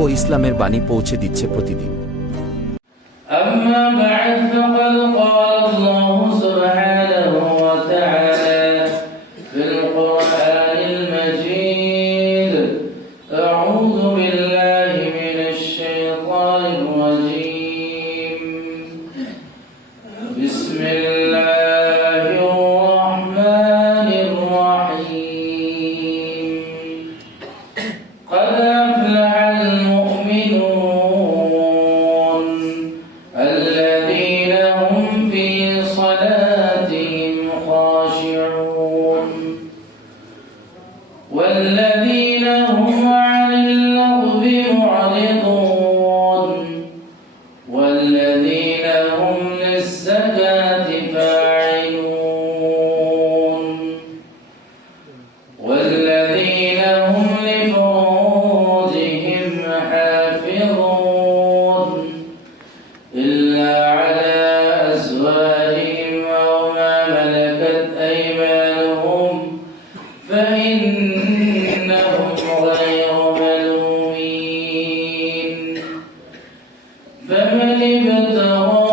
ও ইসলামের বাণী পৌঁছে দিচ্ছে প্রতিদিন। أما بعد فقد قال الله سبحانه وتعالى في القرآن المجيد أعوذ بالله من الشيطان الرجيم بسم الله الرحمن الرحيم قد أفلح المؤمنون الذين هم في صلاتهم خاشعون والذين هم عن اللغو معرضون والذين هم للزكاة فاعلون والذين هم لفروجهم حافظون إلا على أزواجهم أو ما ملكت أيمانهم فإنهم غير ملومين فمن ابتغى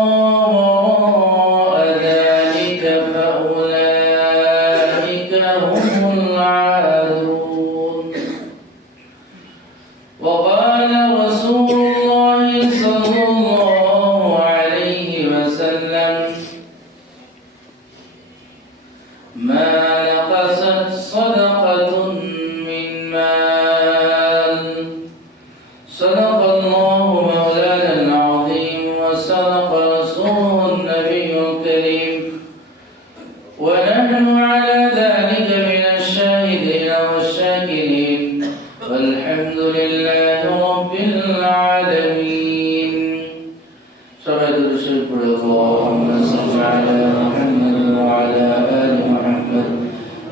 وراء ذلك فأولئك هم العادون وقال رسول الله صلى الله عليه وسلم ما نقصت صدقة من مال صدق الله مولانا العظيم وصدق رسوله النبي الكريم ونحن على ذلك من الشاهدين والشاكرين والحمد لله رب العالمين صلى اللهم صل على محمد وعلى آل محمد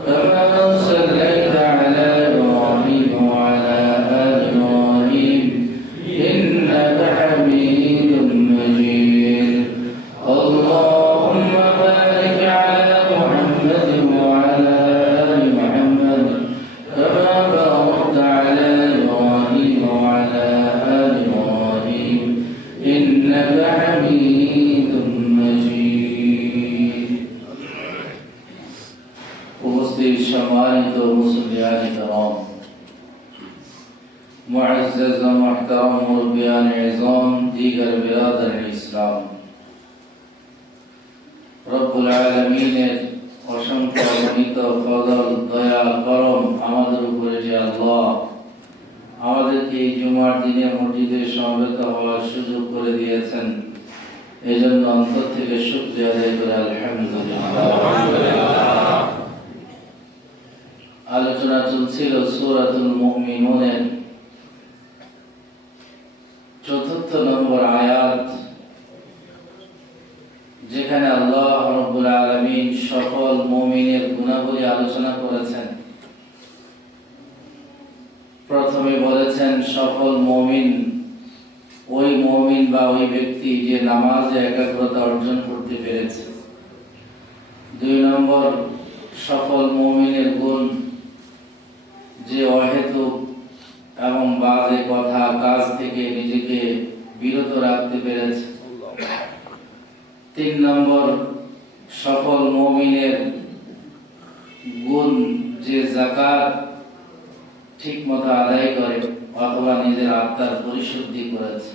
كما صليت على إبراهيم وعلى آل إبراهيم إنك حميد مجيد اللهم بارك على محمد وعلى آل محمد كما باركت على إبراهيم وعلى آل إبراهيم إنك حميد مجيد উপস্থিত সম্মানিত মুসলিয়ান کرام মুআজ্জাজ ও মুহতারাম মুরব্বিয়ান ইজম দিগার বিরাদার ইসলাম রব্বুল আলামিনের অসংখ্য অগণিত ফজল দয়া করম আমাদের উপরে যে আল্লাহ আমাদেরকে এই জুমার দিনে মসজিদে সমবেত হওয়ার সুযোগ করে দিয়েছেন এজন্য অন্তর থেকে শুকরিয়া আদায় করে আলহামদুলিল্লাহ। আলোচনা চলছিল সূরাতুল মুমিনুনের ৪র্থ নম্বর আয়াত, যেখানে আল্লাহ রাব্বুল আলামিন সকল মুমিনের গুণাবলী আলোচনা করেছেন। প্রথমে বলেছেন সকল মুমিন ওই মুমিন বা ওই ব্যক্তি যে নামাজে একাগ্রতা অর্জন করতে পেরেছে। ২ নম্বর সকল মুমিনের গুণ যে অহেতুক এবং বাজে কথা কাজ থেকে নিজেকে বিরত রাখতে পেরেছে। ৩ নম্বর সকল মুমিনের গুণ যে যাকাত ঠিকমতো আদায় করে অথবা নিজের আত্মার পরিশুদ্ধি করেছে।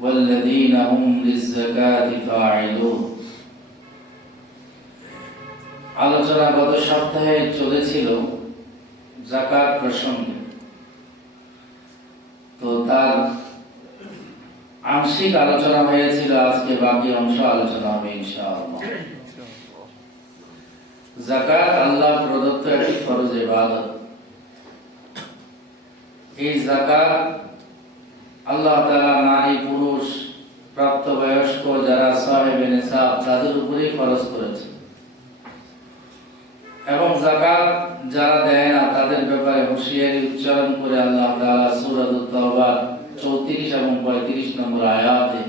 ওয়াল্লাযীনা হুম লিয-যাকাতি ফাঈলুন। আলোচনা গত সপ্তাহে চলেছিল যাকাত প্রসঙ্গে, তো তার আংশিক আলোচনা হয়েছিল। আজকে বাকি অংশ আলোচনা হবে ইনশাআল্লাহ। যাকাত আল্লাহ প্রদত্ত একটি ফরজ ইবাদত। এই যাকাত আল্লাহ তাআলা নারী পুরুষ প্রাপ্তবয়স্ক যারা সাহেবে নিসাব তাদের উপরেই ফরজ করেছেন, এবং যাকাত যারা দেয় না তাদের ব্যাপারে হুঁশিয়ারি উচ্চারণ করে আল্লাহ তাআলা সূরাতুত তাওবা 34 এবং 35 নম্বর আয়াতে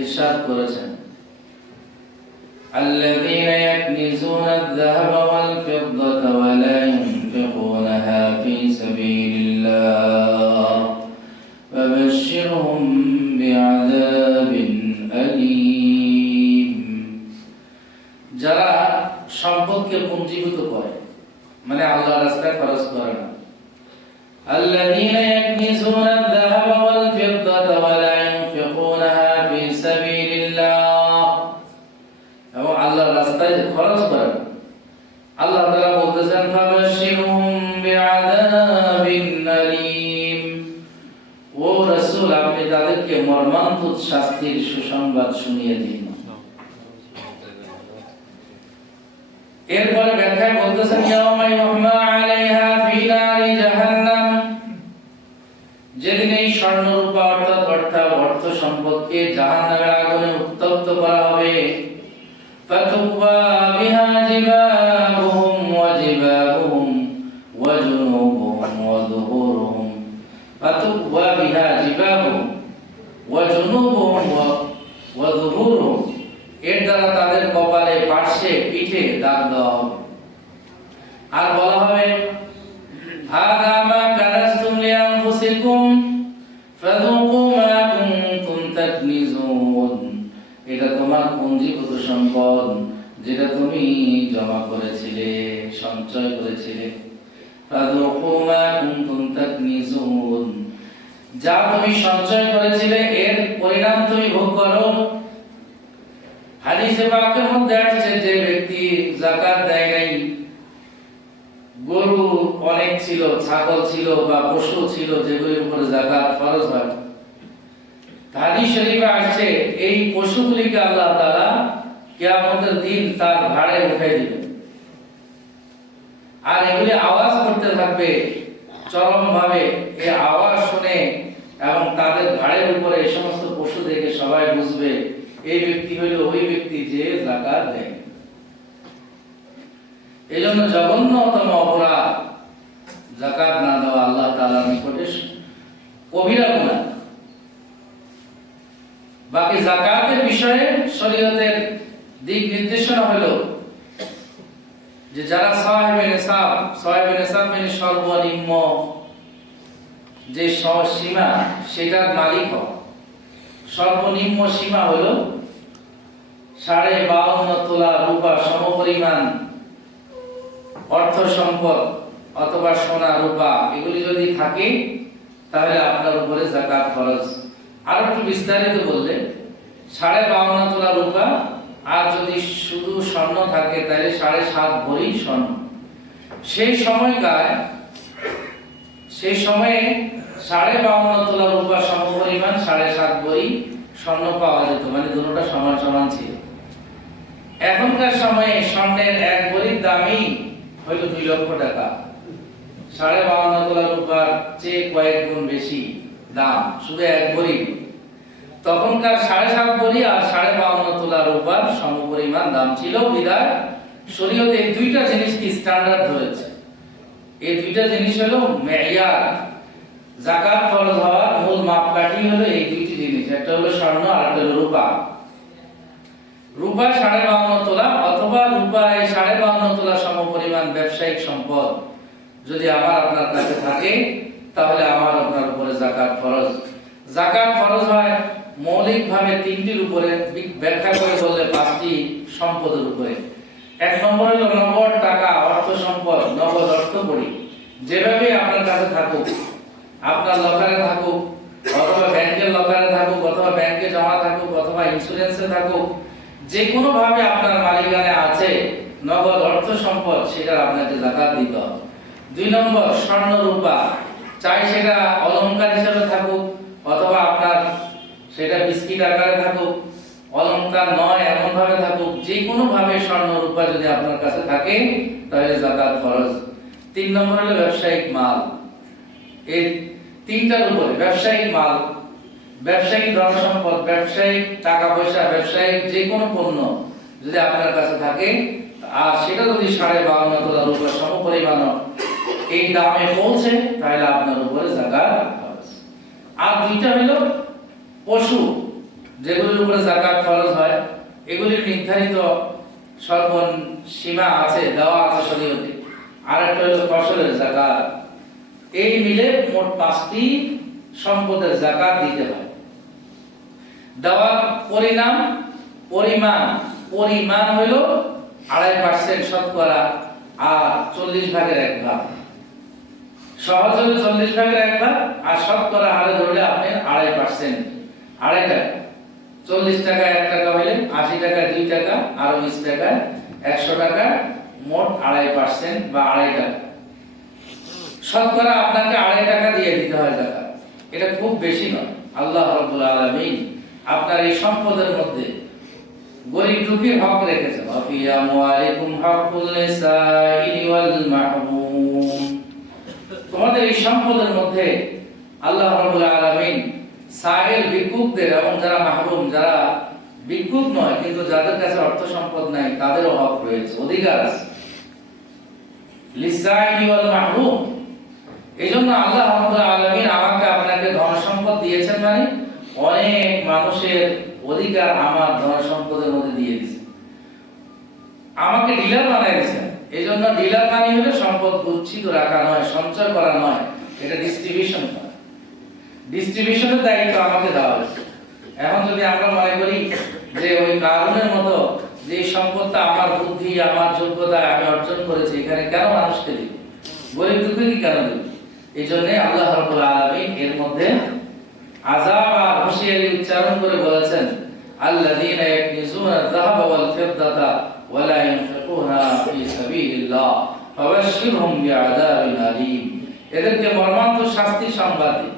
ইরশাদ করেছেন, الذين يكنزون الذهب والفضة ولا ينفقونها في سبيل الله সম্পদকে পুঞ্জীভূত করে, মানে আল্লাহর রাস্তায় খরচ করে না। আল্লাযীনা ইয়াকনিজুনা আয-যাহাবা ওয়াল ফিদ্দাতা ওয়া লা ইউনফিকুনাহা ফি সাবিলিল্লাহ, এবং আল্লাহর রাস্তায় খরচ করে না। আল্লাহ তাআলা বলতেছেন ফাবাশশিরহুম বিআযাবিন আলীম, ও রাসূল আপনি তাদেরকে মর্মান্তিক শাস্তির সুসংবাদ শুনিয়ে দিন। এরপরে ব্যাখ্যায় বলতেছেন ইয়াউমা ইউহমা আলাইহা ফি নারি জাহান্নাম, যেদিন এই স্বর্ণ রূপা অর্থাৎ অর্থ সম্পদকে জাহান্নামের আগুনে উত্তপ্ত করা হবে। ফাতুকওয়া বিহা জিবাহুম ওয়া জিবাহুম ওয়া জুনুবুহুম ওয়া যুহুরুহুম, ফাতুকওয়া বিহা জিবাহুম ওয়া জুনুবুহুম ওয়া যুহুরুহুম, এর দ্বারা তাদের কপালে, পার্শ্বে, পিঠে দাগ দেওয়া হবে। আর বলা হবে হাদা মা কানাসতুম লিআনফুসিকুম ফাযুকু মা কুনতুম তাকনিজুন, এটা তোমার পুঞ্জীভূত সম্পদ যেটা তুমি জমা করেছিলে, সঞ্চয় করেছিলে। ফাযুকু মা কুনতুম তাকনিজুন, যা তুমি সঞ্চয় করেছিলে এর পরিণাম তুমি ভোগ করো। হাদিসে পাকের মধ্যে আসছে যে ব্যক্তি যাকাত দেয় নাই, গরু অনেক ছিল, ছাগল ছিল বা পশু ছিল যেগুলোর উপরে যাকাত ফরজ হয়, হাদিস শরীফে আসছে এই পশুগুলিকে আল্লাহ তাআলা কিয়ামতের দিন তার ঘাড়ে উঠাই দিবেন, আর এগুলি আওয়াজ করতে থাকবে চরম ভাবে। এই আওয়াজ শুনে এবং তাদের ঘাড়ের উপরে এই সমস্ত পশু দেখে সবাই বুঝবে এই ব্যক্তি হইল ওই ব্যক্তি যে যাকাত দেয়। এজন্য জঘন্যতম অপরাধ যাকাত না দেওয়া আল্লাহ তাআলার নিকটে কবিরা গুনাহ। বাকি যাকাতের বিষয়ে শরীয়তের দিক নির্দেশনা হলো যে যারা সাহেবে নিসাব মানে সর্বনিম্ন যে সীমা সেটার মালিক হয়। সর্বনিম্ন সীমা হলো 52.5 তোলা রূপা সমপরিমাণ অর্থ সম্পদ অথবা সোনা রূপা, এগুলি যদি থাকে তাহলে আপনার উপরে যাকাত ফরজ। আর একটু বিস্তারিত বললে 52.5 তোলা রূপা, আর যদি শুধু স্বর্ণ থাকে তাহলে 7.5 ভরি স্বর্ণ। সেই সময়কার সেই সময়ে 52.5 তোলা রূপা সমপরিমাণ 7.5 ভরি স্বর্ণ পাওয়া যেত, মানে দুটোটা সমান সমান ছিল। এখনকার সময়ে স্বর্ণের 1 ভরির দামই হলো 2 লক্ষ টাকা। 52.5 তোলা রূপার চেয়ে কয়েক গুণ বেশি দাম শুধু 1 ভরি। তখনকার 7.5 ভরি আর 52.5 তোলা রূপার সমপরিমাণ দাম ছিল বিধায় শরীয়তে এই দুইটা জিনিসকে স্ট্যান্ডার্ড ধরেছে। এই দুইটা জিনিস হলো মেয়ার, যাকাত ফরজ হওয়ার মূল মাপকাঠি হলো এই দুইটি জিনিস, একটা হলো স্বর্ণ আর একটা হলো রূপা। রূপা 52.5 তোলা অথবা রূপা 52.5 তোলা সমপরিমাণ ব্যবসায়িক সম্পদ যদি আমার আপনার কাছে থাকে তাহলে আমার আপনার উপরে যাকাত ফরজ। যাকাত ফরজ হয় মৌলিকভাবে 3টির উপরে, ব্যাখ্যা করে বললে 5টি সম্পদের উপরে। 1 নম্বর হলো নগদ টাকা, অর্থ সম্পদ, নগদ অর্থ করি, যেভাবে আপনার কাছে থাকুক, আপনার লকারে থাকুক অথবা ব্যাংকের লকারে থাকুক অথবা ব্যাংকে জমা থাকুক অথবা ইন্স্যুরেন্সে থাকুক, যে কোনো ভাবে আপনার মালিকানায় আছে নগদ অর্থ সম্পদ, সেটা আপনাকে যাকাত দিতে হবে। 2 নম্বর স্বর্ণ রূপা, চাই সেটা অলংকার হিসেবে থাকুক অথবা আপনার সেটা বিস্কিট আকারে থাকুক, অলংকার নয় এমন ভাবে থাকুক, যে কোনো ভাবে স্বর্ণ রূপা যদি আপনার কাছে থাকে তাহলে যাকাত ফরজ। 3 নম্বর হলো ব্যবসায়িক মাল। এই 3টার উপরে ব্যবসায়িক মাল, ব্যবসায়িক ধন সম্পদ, ব্যবসায়িক টাকা পয়সা, ব্যবসায়িক যে কোনো পণ্য যদি আপনার কাছে থাকে আর সেটা যদি 52.5 তোলা রূপা সমপরিমাণ এই দামে পৌঁছে তাহলে আপনার উপরে যাকাত ফরজ। আর 2টা হলো পশু, যেগুলোর উপরে যাকাত ফরজ হয়, এগুলির নির্ধারিত সীমা আছে, দেওয়া আছে শরীয়তে। আর একটা হলো ফসলের যাকাত। এই মিলে মোট 5টি সম্পদের যাকাত দিতে হয়। দেওয়ার পরিমাণ হলো 2.5% শতকরা আর 40 ভাগের 1 ভাগ। সহজ হলে 40 ভাগের 1 ভাগ, আর শতকরা হারে ধরলে আপনি 2.5%, 2.5 টাকা। 40 টাকা 1 টাকা হইলে 80 টাকা 2 টাকা, আর 20 টাকা 100 টাকা, মোট 2.5% বা 2.5 টাকা। শতকরা আপনাকে 2.5 টাকা দিয়ে দিতে হয় যাকাত। এটা খুব বেশি নয়। আল্লাহ রাব্বুল আলামিন আপনার এই সম্পদের মধ্যে গরীব দুঃখীর হক রেখেছেন। ওয়াফি আমওয়ালিকুম হাক্কুল লিসাইলি ওয়াল মাহরুম। তোমাদের এই সম্পদের মধ্যে আল্লাহ রাব্বুল আলামিন সাইল ভিক্ষুকদের এবং যারা মাহরুম, যারা ভিক্ষুক নয় কিন্তু যাদের কাছে অর্থ সম্পদ নাই, তাদেরও হক রয়েছে, অধিকার আছে। লিসাইলি ওয়াল মাহরুম। এইজন্য আল্লাহ রাব্বুল আলামিন আমাকে আপনাকে ধন সম্পদ দিয়েছেন, মানে অনেক মানুষের অধিকার আমার ধন সম্পদের মধ্যে দিয়ে দিয়েছেন। আমাকে ডিলার বানাই দিয়েছেন। এইজন্য ডিলার মানে হলো সম্পদ গচ্ছিত রাখা নয়, সঞ্চয় করা নয়, এটা ডিস্ট্রিবিউশন করা। ডিস্ট্রিবিউশনের দায়িত্ব আমাকে দেওয়া হয়েছে। এখন যদি আমরা মনে করি যে ওই কারণের মতো যে সম্পদটা আমার বুদ্ধি, আমার যোগ্যতা আমি অর্জন করেছি, এখানে কেন মানুষকে দিব, গরিব দুঃখীকে কেন দিব? এই জন্য আল্লাহ রাব্বুল আলামিন এর মধ্যে আযাব আর হুঁশিয়ারি উচ্চারণ করে বলেছেন, আল্লাযীনা ইয়াকনিজুনা আয-যাহাবা ওয়াল ফিদ্দাতা ওয়া লা ইউনফিকুনা ফি সাবিলিল্লাহ ফাবাশশিরহুম বিআযাবিন আলীম। এদেরকে মর্মান্তিক শাস্তির সংবাদ দিন।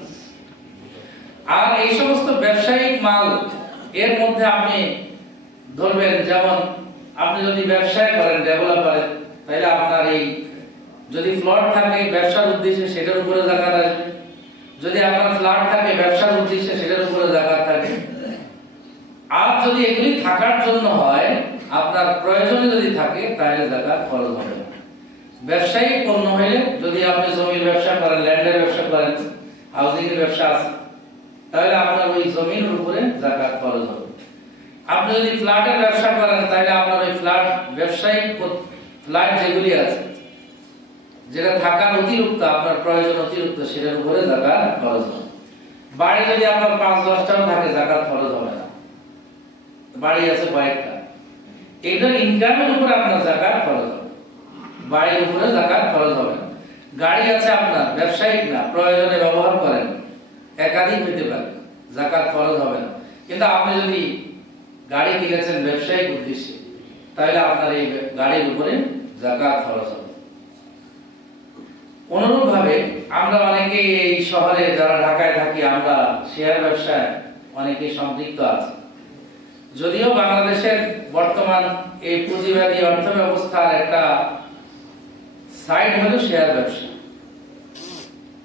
আর এই সমস্ত ব্যবসায়িক মাল এর মধ্যে আপনি ধরবেন, যেমন আপনি যদি ব্যবসা করেন, ডেভেলপারের, তাহলে আপনার এই যদি ফ্ল্যাট থাকে ব্যবসার উদ্দেশ্যে সেটার উপরে যাকাত আসবে। যদি আপনার ফ্ল্যাট থাকে ব্যবসার উদ্দেশ্যে সেটার উপরে যাকাত থাকে। আর যদি এগুলি থাকার জন্য হয়, আপনার প্রয়োজনে যদি থাকে, তাহলে যাকাত ফরজ হবে না। ব্যবসায়িক পণ্য হইলে, যদি আপনি জমির ব্যবসা করেন, ল্যান্ডের ব্যবসা করেন, হাউজিং এর ব্যবসা আছে, তাহলে আপনার ওই জমির উপরে যাকাত ফরজ হবে। আপনি যদি ফ্ল্যাটের ব্যবসা করেন, তাহলে আপনার ওই ফ্ল্যাট, ব্যবসায়িক ফ্ল্যাট যেগুলি আছে, যেটা থাকার অতিরিক্ত, আপনার প্রয়োজন অতিরিক্ত, সেটার উপরে যাকাত ফরজ হবে। বাড়ি যদি আপনার 5-10টাও থাকে, যাকাত ফরজ হবে না। বাড়ি আছে কয়েকটা, এটার ইনকামের উপরে আপনার যাকাত ফরজ হবে, বাড়ির উপরে যাকাত ফরজ হবে না। গাড়ি আছে আপনার, ব্যবসায়িক না, প্রয়োজনে ব্যবহার করেন, একাধিক হইতে পারে, যাকাত ফরজ হবে না। কিন্তু আপনি যদি গাড়ি কিনেছেন ব্যবসায়িক উদ্দেশ্যে, তাহলে আপনার এই গাড়ির উপরে যাকাত ফরজ হবে। অনুরূপভাবে আমরা অনেকেই এই শহরে যারা ঢাকায় থাকি, আমরা শেয়ার ব্যবসায় অনেকেই সম্পৃক্ত আছি। যদিও বাংলাদেশের বর্তমান এই পুঁজিবাদী অর্থ ব্যবস্থার একটা সাইড হলো শেয়ার ব্যবসা।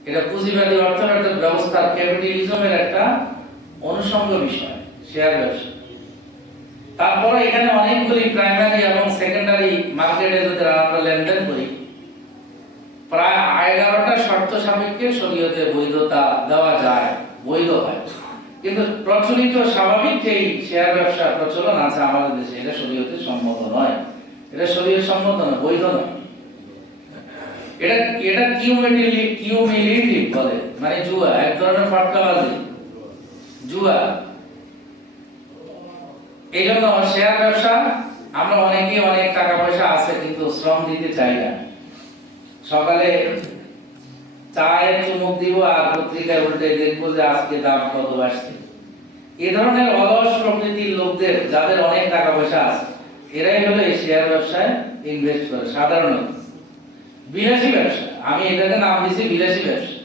এটা পুঁজিবাদী অর্থ ব্যবস্থার ক্যাপিটালিজমের একটা অনুষঙ্গ বিষয়, শেয়ার ব্যবসা। তারপরে এখানে অনেকগুলি প্রাইমারি এবং সেকেন্ডারি মার্কেটে যদি আমরা লেনদেন করি, প্রায় 11টা শর্ত সাপেক্ষে শরীয়তে বৈধতা দেওয়া যায়, বৈধ হয়। কিন্তু প্রচলিত স্বাভাবিক যেই শেয়ার ব্যবসা প্রচলন আছে আমাদের দেশে, এটা শরীয়তে সম্মত নয়, এটা শরীয়ত সম্মত নয়, বৈধ নয়। এটা কিউমিলেটিভ বলে, মানে জুয়া, এক ধরনের ফাটকাবাজি, জুয়া। এই জন্য শেয়ার ব্যবসা আমরা অনেকেই অনেক টাকা পয়সা আছে কিন্তু শ্রম দিতে চাই না। সকালে চায়ের চুমুক দিব আর পত্রিকায় উল্টে দেখবো যে আজকে দাম কত আসছে। এই ধরনের অলস প্রকৃতির লোকদের, যাদের অনেক টাকা পয়সা আছে, এরাই হলো এই শেয়ার ব্যবসায় ইনভেস্ট করে। সাধারণত বিলাসী ব্যবসা, আমি এটাকে নাম দিয়েছি বিলাসী ব্যবসা।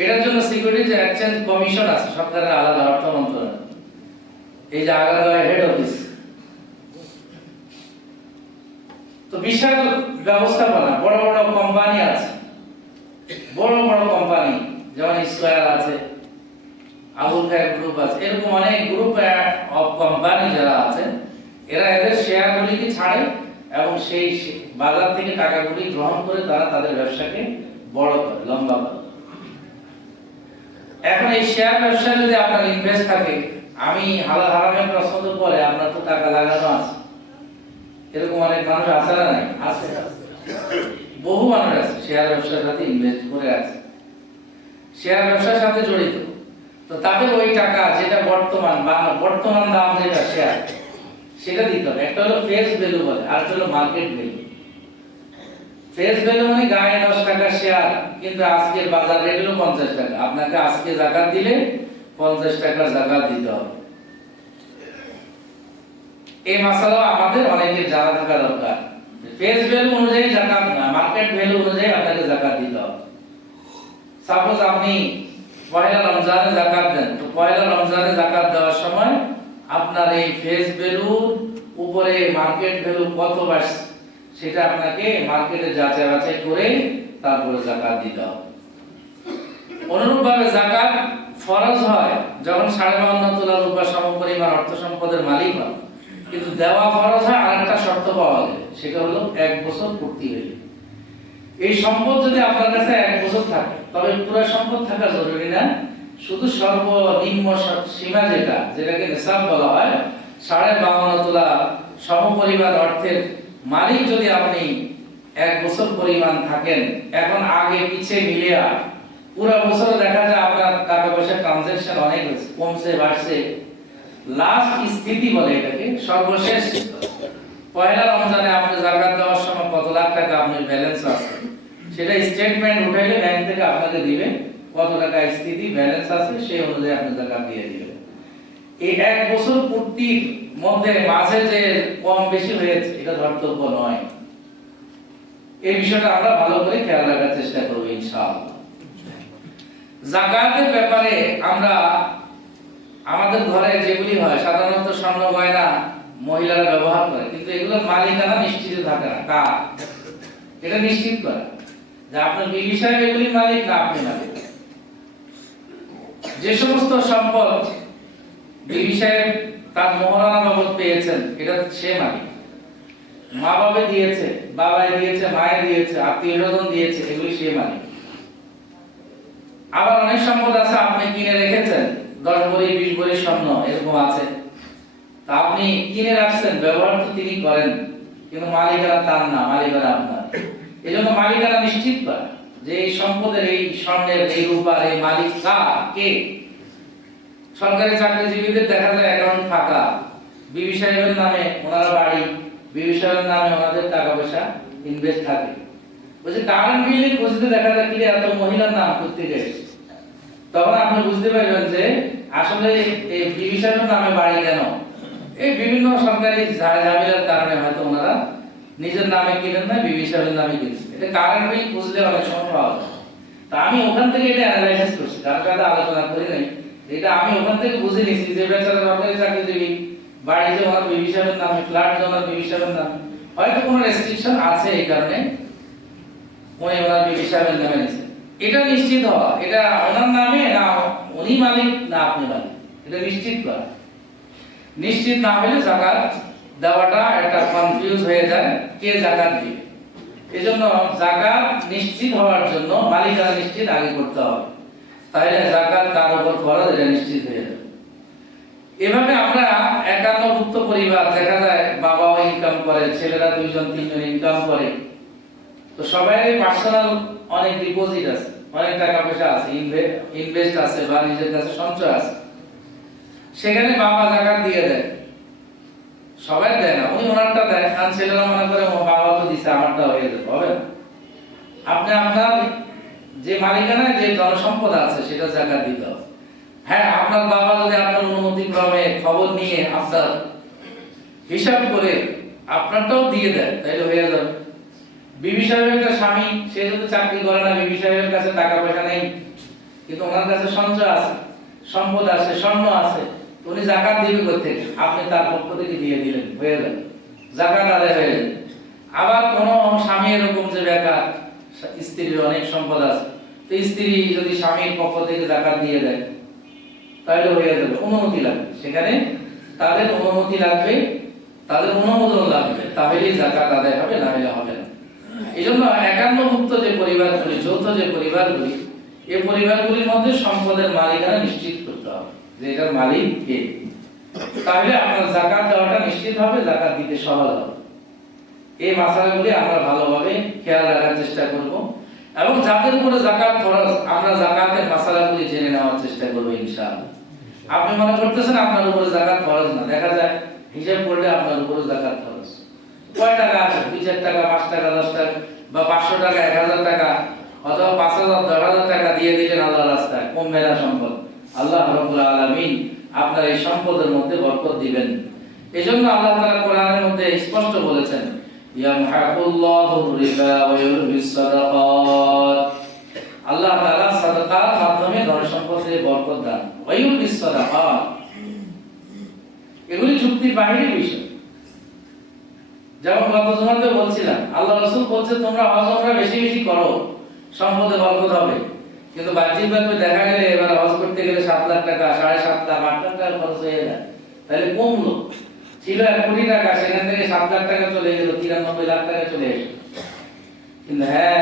এটার জন্য সিকিউরিটিজ এক্সচেঞ্জ কমিশন আছে, সরকারের আলাদা, অর্থ মন্ত্রণালয়, এই যে আগারগাঁও হেড অফিস। তো বিশাল ব্যবস্থাপনা, বড় বড় কোম্পানি আছে, বড় বড় কোম্পানি, যেমন স্কয়ার আছে, আবুল খায়ের গ্রুপ আছে, এরকম অনেক গ্রুপ অফ কোম্পানি যারা আছে, এরা এদের শেয়ারগুলিকে ছাড়ে এবং সেই বাজার থেকে টাকাগুলি গ্রহণ করে তারা তাদের ব্যবসাকে বড় করে, লম্বা করে। এখন এই শেয়ার ব্যবসায় যদি আপনার ইনভেস্ট থাকে, আমি হালাল হারামের প্রশ্ন তো পরে, আপনার তো টাকা লাগানো আছে, এরকম অনেক মানুষ আছে না? নাই? আছে, বহু মানুষ আছে শেয়ার ব্যবসার সাথে ইনভেস্ট করে আছে, শেয়ার ব্যবসার সাথে জড়িত। তো তাদের ওই টাকা, যেটা বর্তমান দাম যেটা শেয়ার, সেটা দিতে হবে। একটা হলো ফেস ভ্যালু বলে, আর একটা হলো মার্কেট ভ্যালু। ফেস ভ্যালু মানে গায়ে 10 টাকা শেয়ার, কিন্তু আজকের বাজার রেট হলো 50 টাকা। আপনাকে আজকে যাকাত দিলে 50 টাকার যাকাত দিতে হবে। এই মাসালা আমাদের অনেকের জানা থাকা দরকার। ফেস ভ্যালু অনুযায়ী যাকাত না, মার্কেট ভ্যালু অনুযায়ী আপনাকে যাকাত দিতে হবে। সাপোজ আপনি পয়লা রমজানে যাকাত দেন, তো পয়লা রমজানে যাকাত দেওয়ার সময় আপনার এই ফেস ভ্যালুর উপরে মার্কেট ভ্যালু কত বাড়ছে সেটা আপনাকে মার্কেটে যাচাই বাছাই করে তারপরে যাকাত দিতে হবে। অনুরূপভাবে যাকাত ফরজ হয় যখন 52.5 তোলা রূপা সমপরিমাণ অর্থ সম্পদের মালিক হয়, কিন্তু দেওয়া ফরজ হয় আরেকটা শর্ত পাওয়া যায়, সেটা হলো 1 বছর পূর্তি হইলে। এই সম্পদ যদি আপনার কাছে 1 বছর থাকে, তবে পুরো সম্পদ থাকা জরুরি না, শুধু সর্বনিম্ন সীমা যেটাকে নিসাব বলা হয়, 52.5 তোলা সমপরিমাণ অর্থের মালিক যদি আপনি 1 বছর পরিমাণ থাকেন, এখন আগে পিছে মিলিয়া পুরো বছর দেখা যায় আপনার টাকা পয়সা ট্রানজাকশন অনেক হয়েছে, কমছে বাড়ছে, লাস্ট স্থিতি বলে এটাকে, সর্বশেষ পয়লা রমজানে আপনি যাকাত দেওয়ার সময় কত লাখ টাকা আপনার ব্যালেন্স আছে সেটা স্টেটমেন্ট উঠাইলে ব্যাংক থেকে আপনাকে দিবে কত টাকা স্থিতি ব্যালেন্স আছে, সেই অনুযায়ী আপনি যাকাত দিয়ে দিবেন। এই 1 বছর পূর্তির মধ্যে মাঝে যে কম বেশি হয়েছে এটা ধর্তব্য নয়। এই বিষয়টা আমরা ভালো করে খেয়াল রাখার চেষ্টা করব ইনশাআল্লাহ। যাকাতের ব্যাপারে আমরা আমাদের ঘরে যেগুলি হয় সাধারণত স্বর্ণ গয়না মহিলারা ব্যবহার করে, কিন্তু এগুলোর মালিকানা নিশ্চিত থাকে না। কার? এটা নিশ্চিত করা যে আপনার বিবি সাহেব এগুলির মালিক না আপনি মালিক। যে সমস্ত সম্পদ বিবি সাহেব তার মোহরানা বাবদ পেয়েছেন এটা সে মালিক, মা বাবা দিয়েছে, বাবাই দিয়েছে, মায়ে দিয়েছে, আত্মীয় স্বজন দিয়েছে, এগুলি সে মালিক। আবার অনেক সম্পদ আছে আপনি কিনে রেখেছেন, 10 ভরি 20 ভরি স্বর্ণ এরকম আছে, তা আপনি কিনে রাখছেন, ব্যবহার তো তিনি করেন, কিন্তু মালিকানা তার না, মালিকানা আপনার। এজন্য মালিকানা নিশ্চিত করা যে এই সম্পদের, এই স্বর্ণের, এই রূপার এই মালিক কে। সরকারি চাকরিজীবীদের দেখা যায় অ্যাকাউন্ট ফাঁকা, বিবি সাহেবের নামে ওনার বাড়ি, বিবি সাহেবের নামে ওনাদের টাকা পয়সা ইনভেস্ট থাকে। বলছে কারেন্ট বিলে খুঁজতে দেখা যায় কি এত মহিলার নাম করতে গেছে, তখন আপনি বুঝতে পারবেন যে আসলে এই বিবি সাহেবের নামে বাড়ি কেন। এই বিভিন্ন সরকারি ঝামেলার কারণে হয়তো ওনারা নিজের নামে কিনেন না, বিবি সাহেবের নামে কিনেছেন। এটা কারেন্ট বিল খুঁজলে অনেক সময় পাওয়া যায়। তা আমি ওখান থেকে এটা অ্যানালাইসিস করছি, কার সাথে আলোচনা করি নাই, এটা আমি ওখান থেকে বুঝে নিয়েছি যে বেচারা সরকারি চাকরিজীবী, বাড়ি যে ওনার বিবি সাহেবের নামে, ফ্ল্যাট যে ওনার বিবি সাহেবের নামে, হয়তো কোনো রেস্ট্রিকশন আছে, এই কারণে উনি ওনার বিবি সাহেবের নামে নিয়েছে। এটা নিশ্চিত হওয়া, এটা ওনার নামে না উনি মালিক না আপনি মালিক, এটা নিশ্চিত করা। নিশ্চিত না হলে যাকাত দেওয়াটা একটা কনফিউজ হয়ে যায়, কে যাকাত দিবে। এজন্য যাকাত নিশ্চিত হওয়ার জন্য মালিকানা নিশ্চিত আগে করতে হবে, তাহলে যাকাত কার উপর ফরজ এটা নিশ্চিত হয়ে যাবে। এভাবে আমরা একান্নভুক্ত পরিবার দেখা যায় বাবাও ইনকাম করে, ছেলেরা 2 জন 3 জন ইনকাম করে, তো সবারই পার্সোনাল অনেক ডিপোজিট আছে, অনেক টাকা পয়সা আছে, ইনভেস্ট আছে বা নিজের কাছে সঞ্চয় আছে, সেখানে বাবা যাকাত দিয়ে দেয়। সবাই দেয় না, উনি ওনারটা দেয়, আর ছেলেরা মনে করে বাবা তো দিছে আমারটা হয়ে যাবে, হবে না। আপনি আপনার যে মালিকানা, যে জনসম্পদ আছে সেটা যাকাত দিতে হবে। হ্যাঁ, আপনার বাবা যদি আপনার অনুমতি ক্রমে খবর নিয়ে আপনার হিসাব করে আপনারটাও দিয়ে দেয় তাহলে হয়ে যাবে। বিবি সাহেবের একটা স্বামী, সে যদি চাকরি করে না, বিবি সাহেবের কাছে টাকা পয়সা নেই, কিন্তু ওনার কাছে সঞ্চয় আছে, সম্পদ আছে, স্বর্ণ আছে, উনি যাকাত দিবে কোথা থেকে? আপনি তার পক্ষ থেকে দিয়ে দিলেন, হয়ে গেল, যাকাত আদায় হয়ে গেল। আবার কোন স্বামী এরকম যে বেকার, স্ত্রীর অনেক সম্পদ আছে, তো স্ত্রী যদি স্বামীর পক্ষ থেকে যাকাত দিয়ে দেয় তাহলে হয়ে যাবে। অনুমতি লাগবে, সেখানে তাদের অনুমতি লাগবে, তাদের অনুমোদন লাগবে, তাহলেই যাকাত আদায় হবে, না হলে হবে না। এই জন্য একান্নভুক্ত যে পরিবারগুলি, যৌথ যে পরিবারগুলি, এই পরিবারগুলির মধ্যে সম্পদের মালিকানা নিশ্চিত করতে হবে যে এটার মালিক কে, তাহলে আপনার যাকাত দেওয়াটা নিশ্চিত হবে, যাকাত দিতে সহজ হবে। এই মাসালাগুলি আমরা ভালোভাবে খেয়াল রাখার চেষ্টা করব, এবং যাদের উপরে যাকাত ফরজ আমরা যাকাতের মাসালাগুলি জেনে নেওয়ার চেষ্টা করব ইনশাআল্লাহ। আপনি মনে করতেছেন আপনার উপরে যাকাত ফরজ না, দেখা যায় হিসাব করলে আপনার উপরে যাকাত খরচ কয় টাকা আছে, 2-4 টাকা, 5 টাকা, 10 টাকা বা 500 টাকা, 1000 টাকা অথবা 5000, 10000 টাকা দিয়ে দিলেন আল্লাহর রাস্তায়, কম মেলা সম্পদ, আল্লাহ রাব্বুল আলামিন আপনার এই সম্পদের মধ্যে বরকত দিবেন। এজন্য আল্লাহ তাআলা কোরআনের মধ্যে স্পষ্ট বলেছেন, ইয়ামহাকুল্লাহু রিবা ওয়া ইউরবিস সাদাকাত। আল্লাহ তাআলা সাদাকার মাধ্যমে ধন সম্পদে বরকত দান, ওয়া ইউরবিস সাদাকাত। এগুলি চুক্তির বাহিরের বিষয়। যেমন গত জুমাতে বলছিলাম, আল্লাহ রাসূল বলছে তোমরা হজ উমরা বেশি বেশি করো, সম্পদে বরকত হবে। কিন্তু বাহ্যিকভাবে দেখা গেলে এবার হজ করতে গেলে 7 লাখ টাকা, 7.5 লাখ, 8 লাখ টাকা খরচ হয়ে যায়। তাহলে কমলো, ছিল 1 কোটি টাকা, সেখান থেকে 7 লাখ টাকা চলে গেল, 93 লাখ টাকা চলে এসেছে। কিন্তু হ্যাঁ,